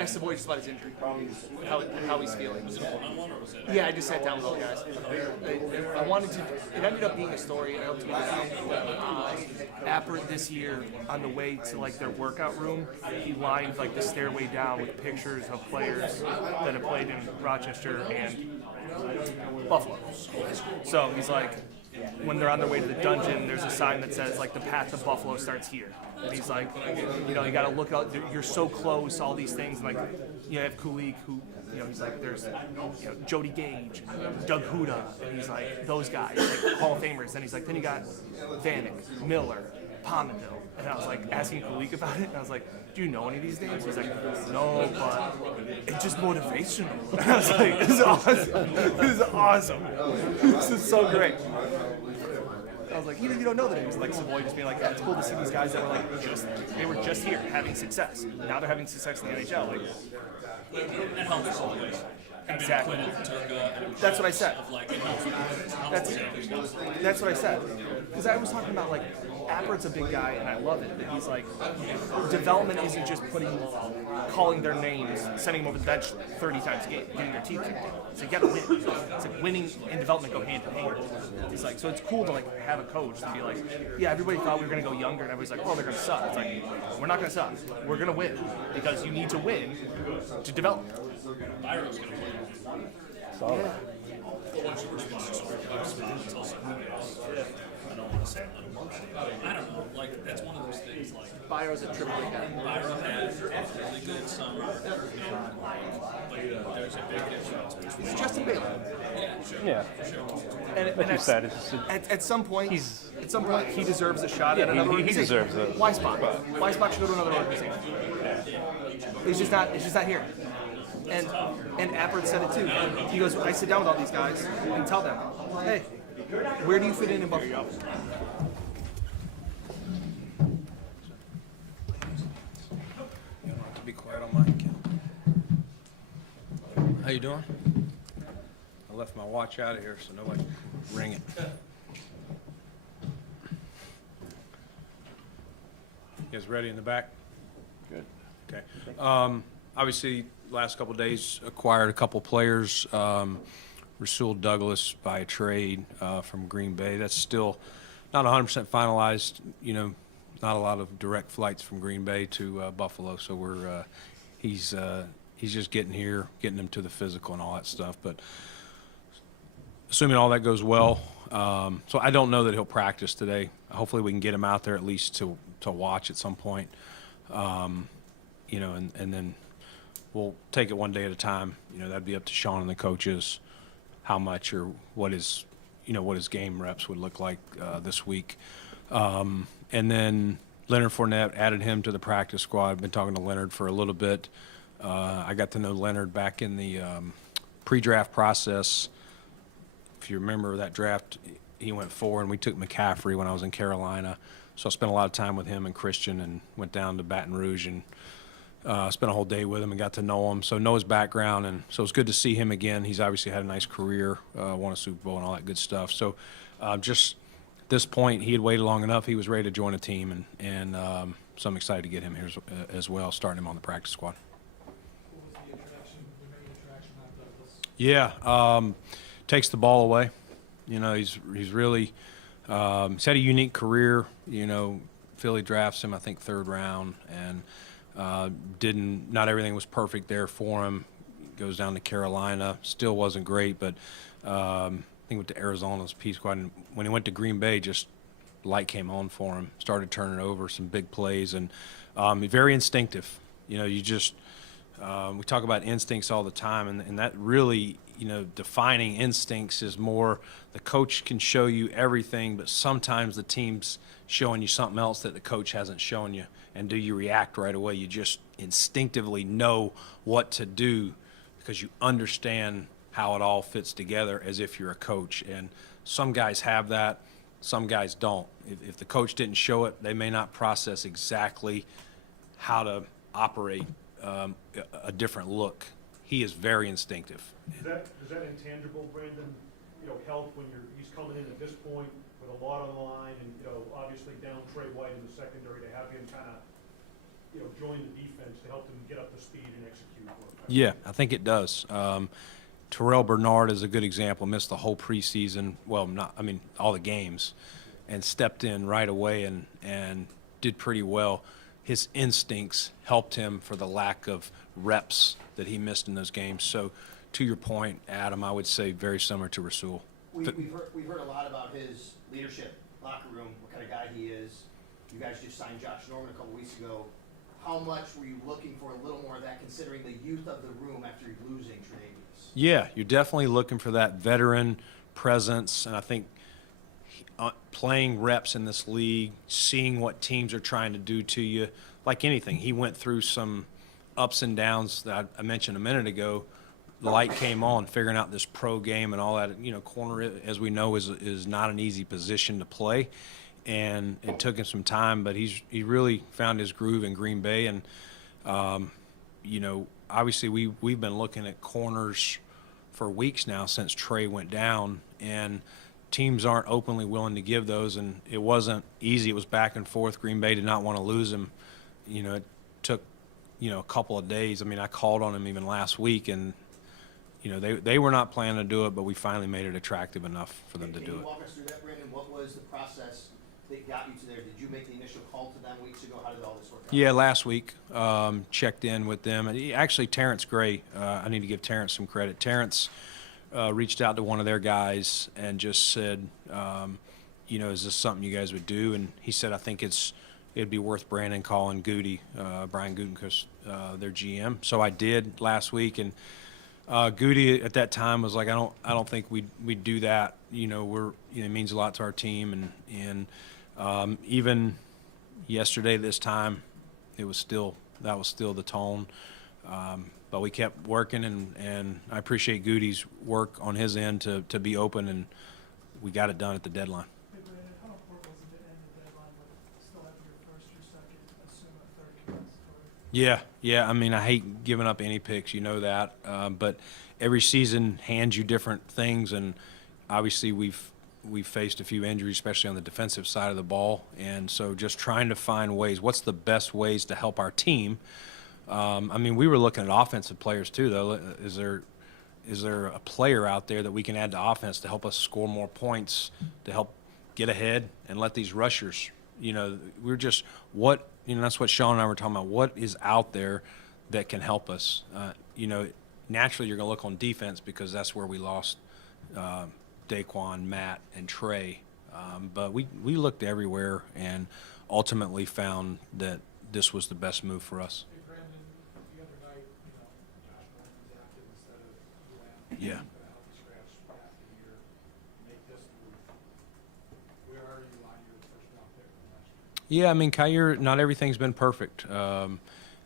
asked Savoy just about his injury, how he's feeling. Was it a one-on-one or was it? Yeah, I just sat down with all the guys. I wanted to. It ended up being a story, and I helped tweet it out. Appert this year, on the way to like their workout room, he lined like the stairway down with pictures of players that have played in Rochester and Buffalo. So he's like, when they're on their way to the dungeon, there's a sign that says like the path to Buffalo starts here. And he's like, you know, you got to look out. You're so close. All these things, and like, you know, have Kulik, who, you know, he's like, there's, you know, Jody Gage, Doug Huda, and he's like, those guys, like Hall of Famers. And he's like, then you got Vanek, Miller, Pominville. And I was like asking Kulik about it, and I was like, do you know any of these names? He's like, no, but it's just motivational. And I was like, this is awesome. This is awesome. This is so great. I was like, you don't know the names. Like Savoy just being like, yeah, it's cool to see these guys that were like they were just here having success. Now they're having success in the NHL. Like, It helps always. exactly. That's what I said. That's what I said. Because I was talking about like, Appert's a big guy and I love it. But he's like, development isn't just calling their names, sending them over the bench 30 times a game, getting their teeth kicked in. So you got to win. It's like winning and development go hand in hand. It's like, so it's cool to like have a coach to be like, yeah, everybody thought we were gonna go younger, and everybody's like, oh, they're gonna suck. It's like, we're not gonna suck. We're gonna win because you need to win to develop. Byro's going to play. Solid. I don't want to say a little more. I don't know. Like, that's one of those things. Like, Byro's a triple A guy. Byro had a really good summer. But there's a big difference between. It's Justin Bailey. Yeah, sure. Yeah. And Like you said, it's just at some point, he deserves a shot Yeah, at another he organization. deserves it. Weisbach should go to another organization. He's just not here. And Appert said it too. He goes, I sit down with all these guys and tell them, hey, where do you fit in Buffalo? You don't have to be quiet on my account. How you doing? I left my watch out of here so nobody can ring it. You guys ready in the back? good. Okay. Obviously, last couple of days acquired a couple players. Rasul Douglas by a trade from Green Bay. That's still not 100% finalized. You know, not a lot of direct flights from Green Bay to Buffalo. So he's just getting here, getting him to the physical and all that stuff. But assuming all that goes well, so I don't know that he'll practice today. Hopefully, we can get him out there at least to watch at some point. You know, and then we'll take it one day at a time. You know, that'd be up to Sean and the coaches, how much or what his game reps would look like this week. And then Leonard Fournette, added him to the practice squad. I've been talking to Leonard for a little bit. I got to know Leonard back in the pre-draft process. If you remember that draft, he went 4, and we took McCaffrey when I was in Carolina. So I spent a lot of time with him and Christian, and went down to Baton Rouge and spent a whole day with him and got to know him. So know his background, and so it's good to see him again. He's obviously had a nice career, won a Super Bowl and all that good stuff. So just at this point, he had waited long enough. He was ready to join a team, and so I'm excited to get him here as well, starting him on the practice squad. What was the main interaction on Douglas? Yeah, takes the ball away. You know, he's really he's had a unique career. You know, Philly drafts him, I think, 3rd round, and not everything was perfect there for him. Goes down to Carolina, still wasn't great, but I think went to Arizona's P squad. And when he went to Green Bay, just light came on for him. Started turning over some big plays, and very instinctive. You know, you just we talk about instincts all the time, and that really, you know, defining instincts is more the coach can show you everything, but sometimes the team's showing you something else that the coach hasn't shown you. And do you react right away? You just instinctively know what to do because you understand how it all fits together as if you're a coach. And some guys have that, some guys don't. If the coach didn't show it, they may not process exactly how to operate a different look. He is very instinctive. Does that intangible, Brandon, help when he's coming in at this point with a lot on the line, and obviously down Trey White in the secondary, to have him kind of join the defense to help them get up to speed and execute more effectively? Yeah, I think it does. Terrell Bernard is a good example. Missed the whole preseason. Well, all the games, and stepped in right away and did pretty well. His instincts helped him for the lack of reps that he missed in those games. So, to your point, Adam, I would say very similar to Rasul. We've heard a lot about his leadership, locker room, what kind of guy he is. You guys just signed Josh Norman a couple weeks ago. How much were you looking for a little more of that, considering the youth of the room after losing Tre'Davious? Yeah, you're definitely looking for that veteran presence, and I think playing reps in this league, seeing what teams are trying to do to you, like anything. He went through some ups and downs that I mentioned a minute ago. The light came on, figuring out this pro game and all that. Corner, as we know, is not an easy position to play, and it took him some time, but he really found his groove in Green Bay. And obviously we've been looking at corners for weeks now since Trey went down, and teams aren't openly willing to give those, and it wasn't easy. It was back and forth. Green Bay did not want to lose him. It took a couple of days. I called on him even last week, and they were not planning to do it, but we finally made it attractive enough for them to do Can you it. walk us through that, Brandon? What was the process that got you to there? Did you make the initial call to them weeks ago? How did all this work out? Yeah, last week, checked in with them. And actually, Terrence Gray, I need to give Terrence some credit. Terrence reached out to one of their guys and just said, is this something you guys would do? And he said, I think it'd be worth Brandon calling Goody, Brian Gutekunst, their GM. So I did last week, and Goody at that time was like, I don't think we'd do that. It means a lot to our team, and even yesterday this time, that was still the tone. But we kept working, and I appreciate Goody's work on his end to be open, and we got it done at the deadline. Hey, Brandon, how important was it to end the deadline with still having your first, your second, assume a third compensatory? Yeah. I hate giving up any picks, that. But every season hands you different things, and obviously we've faced a few injuries, especially on the defensive side of the ball, and so just trying to find ways. What's the best ways to help our team? We were looking at offensive players too, though. Is there a player out there that we can add to offense to help us score more points, to help get ahead and let these rushers, we're just that's what Sean and I were talking about. What is out there that can help us? Naturally you're going to look on defense because that's where we lost Daquan, Matt, and Trey. But we looked everywhere and ultimately found that this was the best move for us. Hey, Brandon, the other night, Josh Norman was active instead of Luan. Yeah. Put a healthy scratch half the year. Make this move. Where are you on your first round pick from last year? Yeah, Kyer, not everything's been perfect,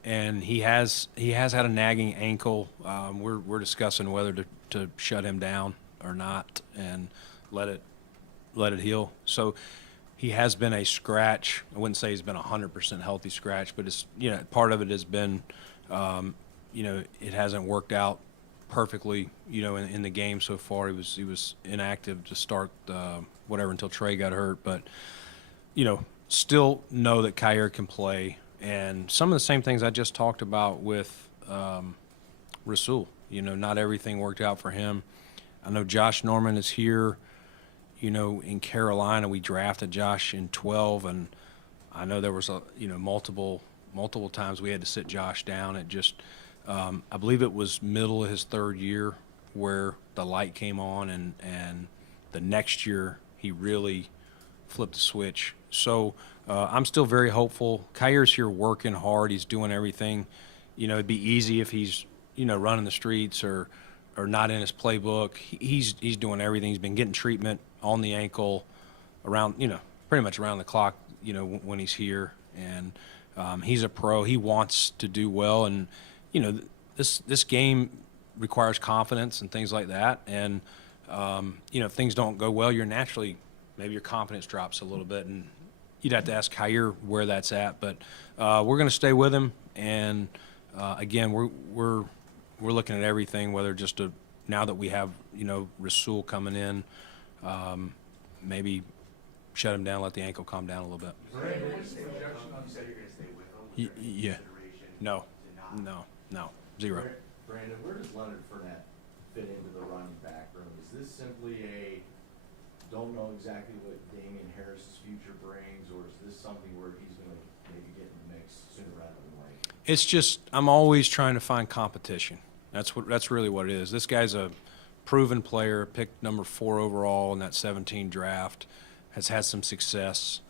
and he has had a nagging ankle. We're discussing whether to shut him down or not and let it heal. So he has been a scratch. I wouldn't say he's been 100% healthy scratch, but it's part of it has been it hasn't worked out perfectly in the game so far. He was inactive to start until Trey got hurt, but still know that Kyer can play, and some of the same things I just talked about with Rasul. Not everything worked out for him. I know Josh Norman is here. In Carolina, we drafted Josh in 12, and I know there was multiple times we had to sit Josh down. It just I believe it was middle of his third year where the light came on, and the next year he really flipped the switch. So I'm still very hopeful. Kyer's here working hard. He's doing everything. It'd be easy if he's running the streets or not in his playbook. He's doing everything. He's been getting treatment on the ankle around, pretty much around the clock, when he's here. And he's a pro. He wants to do well. And, this game requires confidence and things like that. And, if things don't go well, maybe your confidence drops a little bit. And you'd have to ask Kyer where that's at. But we're going to stay with him. And, again, we're looking at everything, whether just now that we have, Rasul coming in, maybe shut him down, let the ankle calm down a little bit. Brandon, what's the projection on, you said you're going to stay with him. Yeah. No, no, zero. Brandon, where does Leonard Fournette fit into the running back room? Is this simply a don't know exactly what Damian Harris's future brings, or is this something where he's going to maybe get in the mix sooner rather than later? It's just I'm always trying to find competition. That's really what it is. This guy's a proven player, picked number 4 overall in that 17 draft, has had some success.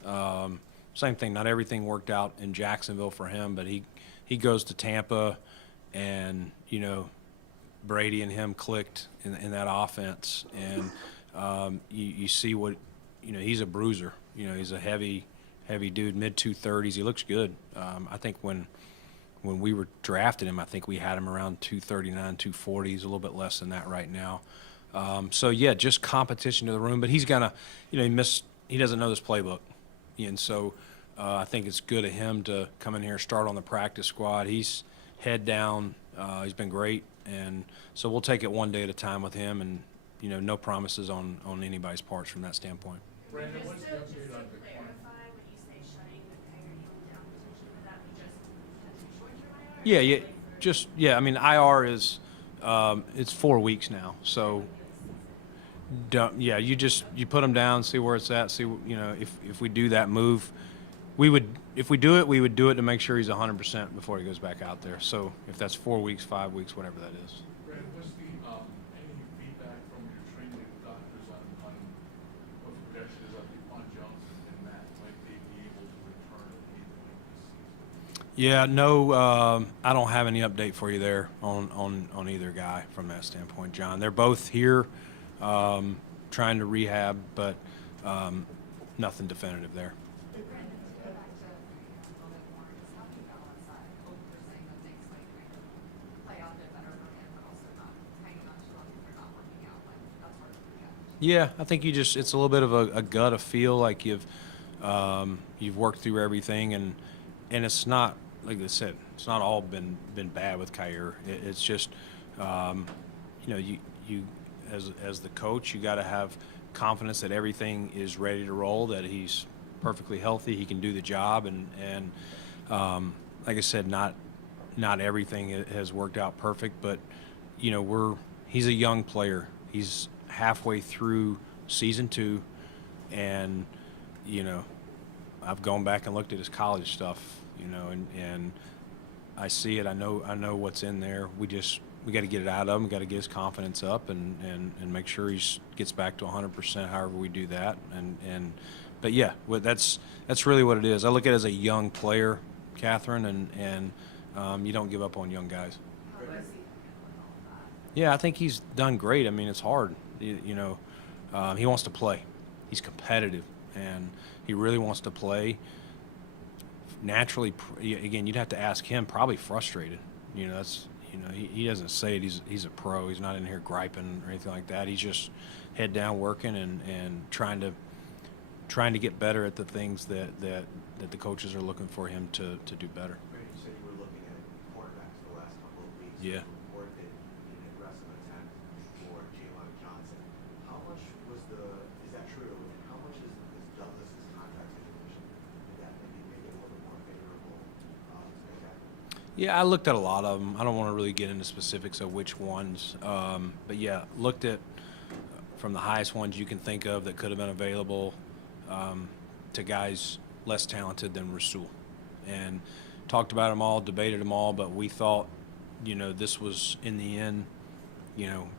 Same thing, not everything worked out in Jacksonville for him, but he goes to Tampa, and Brady and him clicked in that offense, and you see what he's a bruiser. He's a heavy dude, mid 230s. He looks good. I think when we were drafting him, I think we had him around 239, 240. He's a little bit less than that right now. So yeah, just competition to the room. But he's gonna, he doesn't know this playbook, and so I think it's good of him to come in here, start on the practice squad. He's head down. He's been great, and so we'll take it one day at a time with him, and no promises on anybody's parts from that standpoint. Brandon, what's the Just update to on the clarify, when you say shutting the Kyrie down potentially, would that be just potentially short-term IR? Yeah, or yeah, something for- just I mean, IR is it's 4 weeks now, so you put them down, see where it's at, see if we do that move, we would do it to make sure he's 100% before he goes back out there. So if that's 4 weeks, 5 weeks, whatever that is. Brandon, what's the, any feedback from your training doctors on what the projection is on Johnson and Matt? Might they be able to return at any point this season? Yeah, no, I don't have any update for you there on either guy from that standpoint, John. They're both here trying to rehab, but nothing definitive there. Brandon, to go back to a little bit more, just how do you balance that? Both are saying that things might kind of play out a bit better for him, but also not hanging on too long if they're not working out. Like, that's sort of the challenge. Yeah, I think it's a little bit of a gut, a feel like you've worked through everything, and it's not, like I said, it's not all been bad with Kyer. It's just you as the coach, you got to have confidence that everything is ready to roll, that he's perfectly healthy, he can do the job, and like I said, not everything has worked out perfect, but he's a young player. He's halfway through season 2, and I've gone back and looked at his college stuff, and I see it. I know what's in there. We got to get it out of him. We got to get his confidence up and make sure he gets back to 100%. However we do that, but yeah, that's really what it is. I look at it as a young player, Catherine, and you don't give up on young guys. How does he handle all of that? Yeah, I think he's done great. I mean, it's hard. He wants to play. He's competitive, and he really wants to play. Naturally, again, you'd have to ask him. Probably frustrated. He doesn't say it. He's a pro. He's not in here griping or anything like that. He's just head down working and trying to get better at the things that the coaches are looking for him to do better. Brandon, you said you were looking at quarterbacks the last couple of weeks. Yeah. Report that you did aggressive attempt for Jalen Johnson. How much is that true? And how much is Douglas's contract situation? Did that maybe make it a little bit more favorable to make that? Yeah, I looked at a lot of them. I don't want to really get into specifics of which ones, but yeah, looked at from the highest ones you can think of that could have been available to guys less talented than Rasul, and talked about them all, debated them all, but we thought, this was in the end,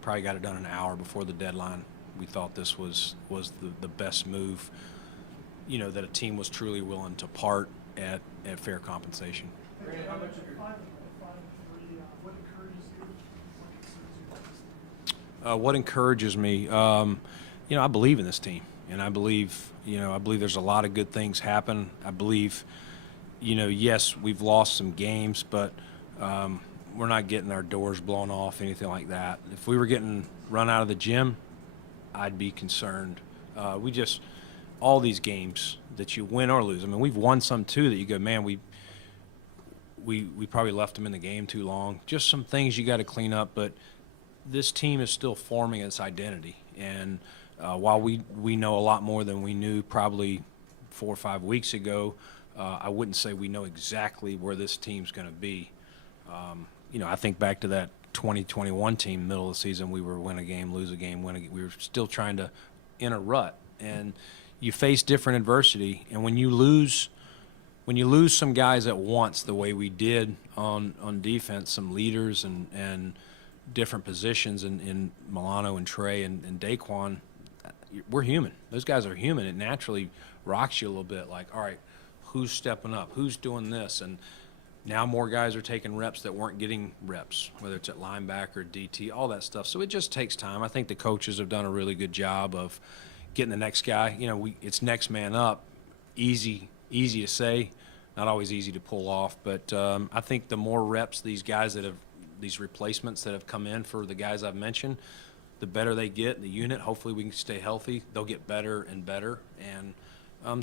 probably got it done an hour before the deadline. We thought this was the best move, that a team was truly willing to part at fair compensation. Brandon, how much of your what encourages you? What encourages me, I believe in this team, and I believe there's a lot of good things happen. I believe, yes, we've lost some games, but we're not getting our doors blown off, anything like that. If we were getting run out of the gym, I'd be concerned. All these games that you win or lose. I mean, we've won some too that you go, man, we probably left them in the game too long. Just some things you got to clean up, but this team is still forming its identity. And while we know a lot more than we knew probably 4 or 5 weeks ago, I wouldn't say we know exactly where this team's going to be. You know, I think back to that 2021 team, middle of the season, we were win a game, lose a game, win a game. We were still trying to in a rut, and you face different adversity. And when you lose some guys at once, the way we did on defense, some leaders and different positions in Milano and Trey and Daquan, we're human. Those guys are human. It naturally rocks you a little bit. Like, all right, who's stepping up? Who's doing this? And now more guys are taking reps that weren't getting reps, whether it's at linebacker, DT, all that stuff. So it just takes time. I think the coaches have done a really good job of getting the next guy. You know, it's next man up. Easy to say, not always easy to pull off. But I think the more reps these guys that have, these replacements that have come in for the guys I've mentioned, the better they get, the unit. Hopefully we can stay healthy. They'll get better and better. And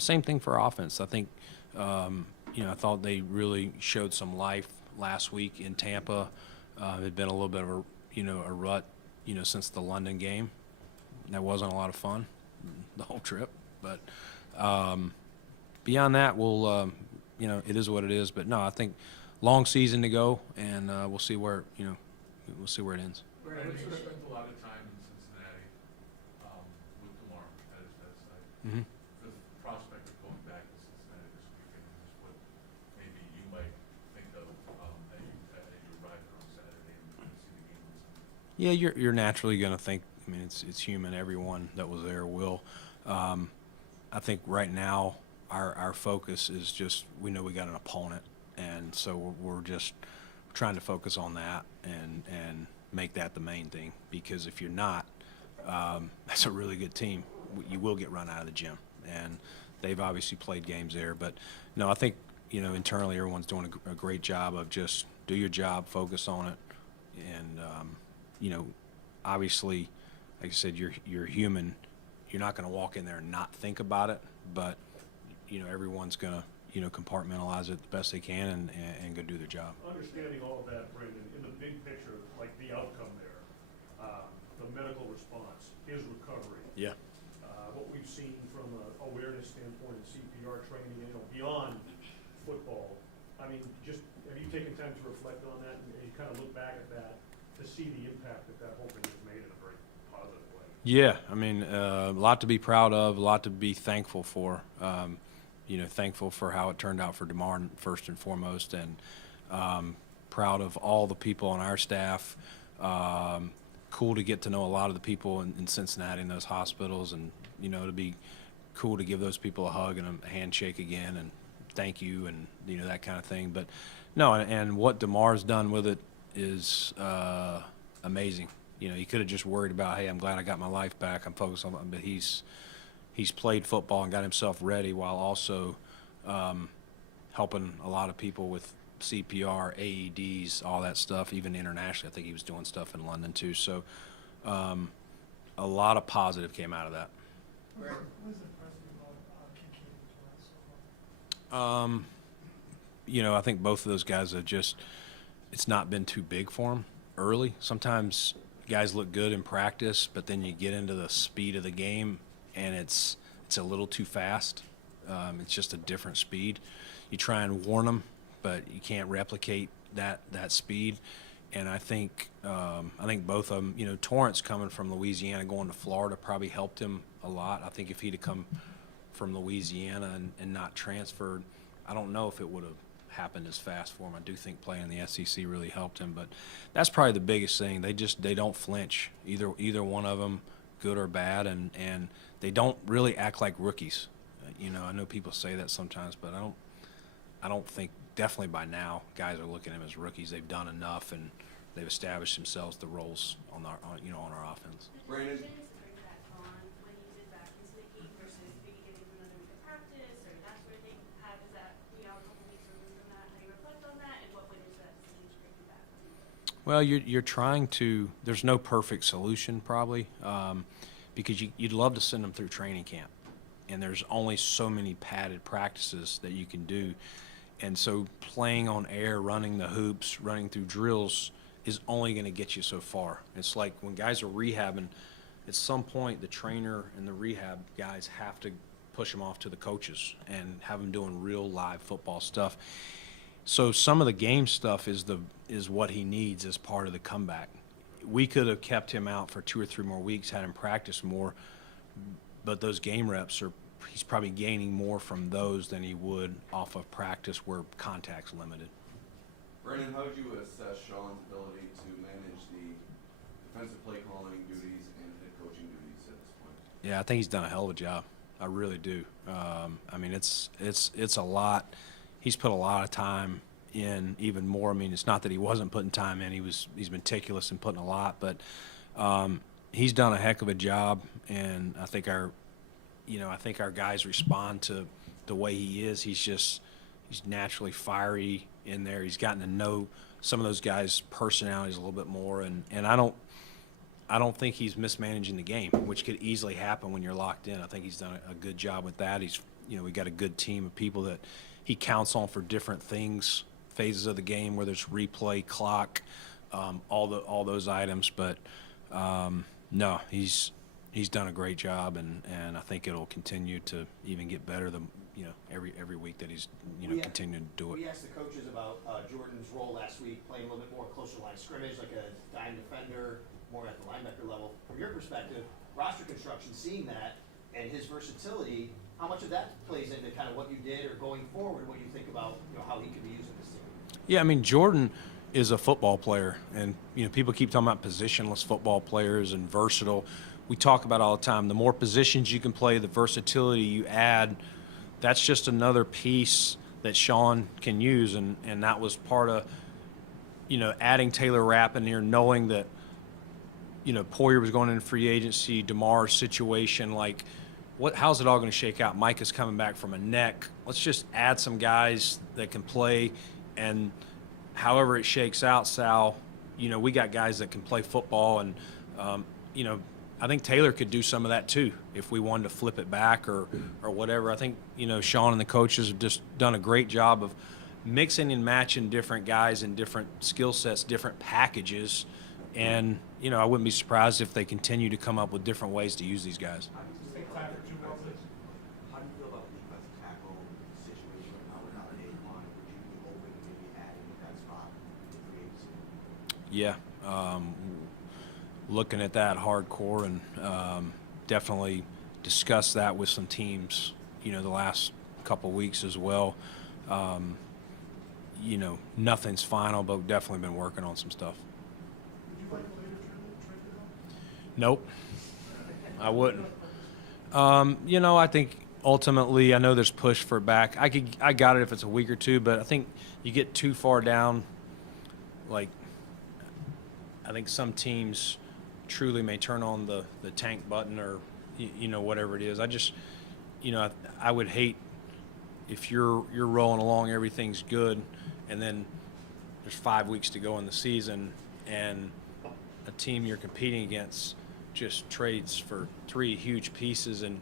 same thing for offense. I think, you know, I thought they really showed some life last week in Tampa. It had been a little bit of a rut, since the London game. That wasn't a lot of fun, the whole trip. But beyond that, we'll, it is what it is. But no, I think long season to go, and we'll see where, we'll see where it ends. Brandon, you spent a lot of time in Cincinnati with Damar at his bedside. Mm-hmm. The prospect of going back to Cincinnati this weekend is what maybe you might think of as you arrive there on Saturday and see the game on Sunday. Yeah, you're naturally going to think. I mean, it's human. Everyone that was there will. I think right now our focus is just we know we got an opponent, and so we're just trying to focus on that and make that the main thing. Because if you're not, that's a really good team. You will get run out of the gym, and they've obviously played games there. But no, I think internally everyone's doing a great job of just do your job, focus on it, and obviously, like I said, you're human. You're not going to walk in there and not think about it, but everyone's going to compartmentalize it the best they can and go do their job. Understanding all of that, Brandon, in the big picture, like the outcome there, the medical response, his recovery. Yeah. What we've seen from an awareness standpoint and CPR training, beyond football. I mean, just have you taken time to reflect on that and kind of look back at that to see the impact that whole thing has made in a very positive way? Yeah, I mean, a lot to be proud of, a lot to be thankful for. Thankful for how it turned out for Damar first and foremost, and proud of all the people on our staff. Cool to get to know a lot of the people in Cincinnati in those hospitals, and to be cool to give those people a hug and a handshake again and thank you and that kind of thing. But no, and what Damar's done with it is amazing. He could have just worried about, hey, I'm glad I got my life back, I'm focused on it, but he's played football and got himself ready while also helping a lot of people with CPR, AEDs, all that stuff, even internationally. I think he was doing stuff in London too. So a lot of positive came out of that. What is impressive about Kincaid so far? I think both of those guys have it's not been too big for them early. Sometimes guys look good in practice, but then you get into the speed of the game and it's a little too fast. It's just a different speed. You try and warn them, but you can't replicate that speed. And I think both of them, Torrance coming from Louisiana going to Florida probably helped him a lot. I think if he'd have come from Louisiana and not transferred, I don't know if it would have happened as fast for him. I do think playing in the SEC really helped him, but that's probably the biggest thing. They don't flinch, either one of them, good or bad, and they don't really act like rookies. I know people say that sometimes, but I don't think, definitely by now, guys are looking at them as rookies. They've done enough and they've established themselves the roles on our offense. Brandon, to bring that on when you did back into the game versus maybe getting another week of practice or that sort of thing. How does that, a couple weeks removed from that? How do you reflect on that, and what went into that decision to bring you back? Well, you're trying to. There's no perfect solution probably, because you'd love to send them through training camp, and there's only so many padded practices that you can do, and so playing on air, running the hoops, running through drills is only going to get you so far. It's like when guys are rehabbing, at some point the trainer and the rehab guys have to push him off to the coaches and have him doing real live football stuff. So some of the game stuff is what he needs as part of the comeback. We could have kept him out for 2 or 3 more weeks, had him practice more, but those game reps he's probably gaining more from those than he would off of practice where contact's limited. Brandon, how would you assess Sean's ability to manage the defensive play calling duties and head coaching duties at this point? Yeah, I think he's done a hell of a job. I really do. I mean, it's a lot. He's put a lot of time in, even more. I mean, it's not that he wasn't putting time in. He's meticulous in putting a lot, but he's done a heck of a job. And I think our guys respond to the way he is. He's naturally fiery in there. He's gotten to know some of those guys' personalities a little bit more, and I don't think he's mismanaging the game, which could easily happen when you're locked in. I think he's done a good job with that. We got a good team of people that he counts on for different things, phases of the game, whether it's replay, clock, all those items. But no, he's done a great job, and I think it'll continue to even get better. Every week that he's continuing to do it. We asked the coaches about Jordan's role last week, playing a little bit more closer line of scrimmage, like a dime defender, more at the linebacker level. From your perspective, roster construction, seeing that and his versatility, how much of that plays into kind of what you did or going forward, what you think about how he could be used in this team? Yeah, I mean, Jordan is a football player, and people keep talking about positionless football players and versatile. We talk about all the time. The more positions you can play, the versatility you add. That's just another piece that Sean can use, and that was part of, adding Taylor Rapp in here, knowing that, Poyer was going into free agency, Damar's situation, like, how's it all going to shake out? Micah's coming back from a neck. Let's just add some guys that can play, and however it shakes out, Sal, we got guys that can play football, and, I think Taylor could do some of that too if we wanted to flip it back or whatever. I think, Sean and the coaches have just done a great job of mixing and matching different guys and different skill sets, different packages. And, I wouldn't be surprised if they continue to come up with different ways to use these guys. How do you feel about the defensive tackle situation right now? We're not an 8-1. Would you be open to maybe adding that spot in free agency? Yeah. Looking at that hardcore, and definitely discussed that with some teams, the last couple of weeks as well. Nothing's final, but we've definitely been working on some stuff. Would you like a later trade at all? Nope, I wouldn't. I think ultimately, I know there's push for it back. I got it if it's a week or two, but I think you get too far down. Like, I think some teams truly may turn on the tank button or whatever it is. I just I would hate if you're rolling along, everything's good, and then there's 5 weeks to go in the season and a team you're competing against just trades for 3 huge pieces, and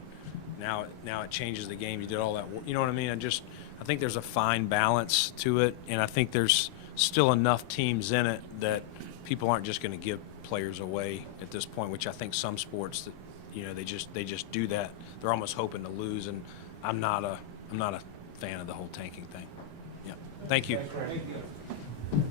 now it changes the game. You did all that work. You know what I mean? I think there's a fine balance to it, and I think there's still enough teams in it that people aren't just going to give players away at this point, which I think some sports that they just do that. They're almost hoping to lose, and I'm not a fan of the whole tanking thing. Yeah. Thank you. Thank you.